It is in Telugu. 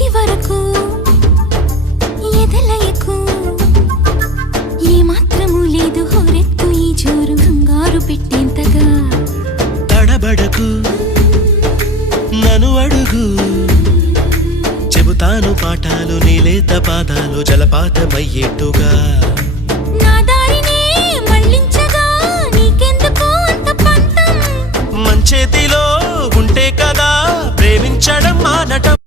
ఇది వరకు ఎదలయకు ఏమాత్రము లేదు హోరెత్తు ఈ జోరు కంగారు పెట్టేంతగా తడబడకు నన్ను అడుగు చెబుతాను పాఠాలు నీలేత పాదాలు జలపాతమయ్యేట్టుగా నా దారినే మళ్ళించగా నీకెందుకు అంత పంతం మంచేతిలో ఉంటే కదా ప్రేమించడం మానట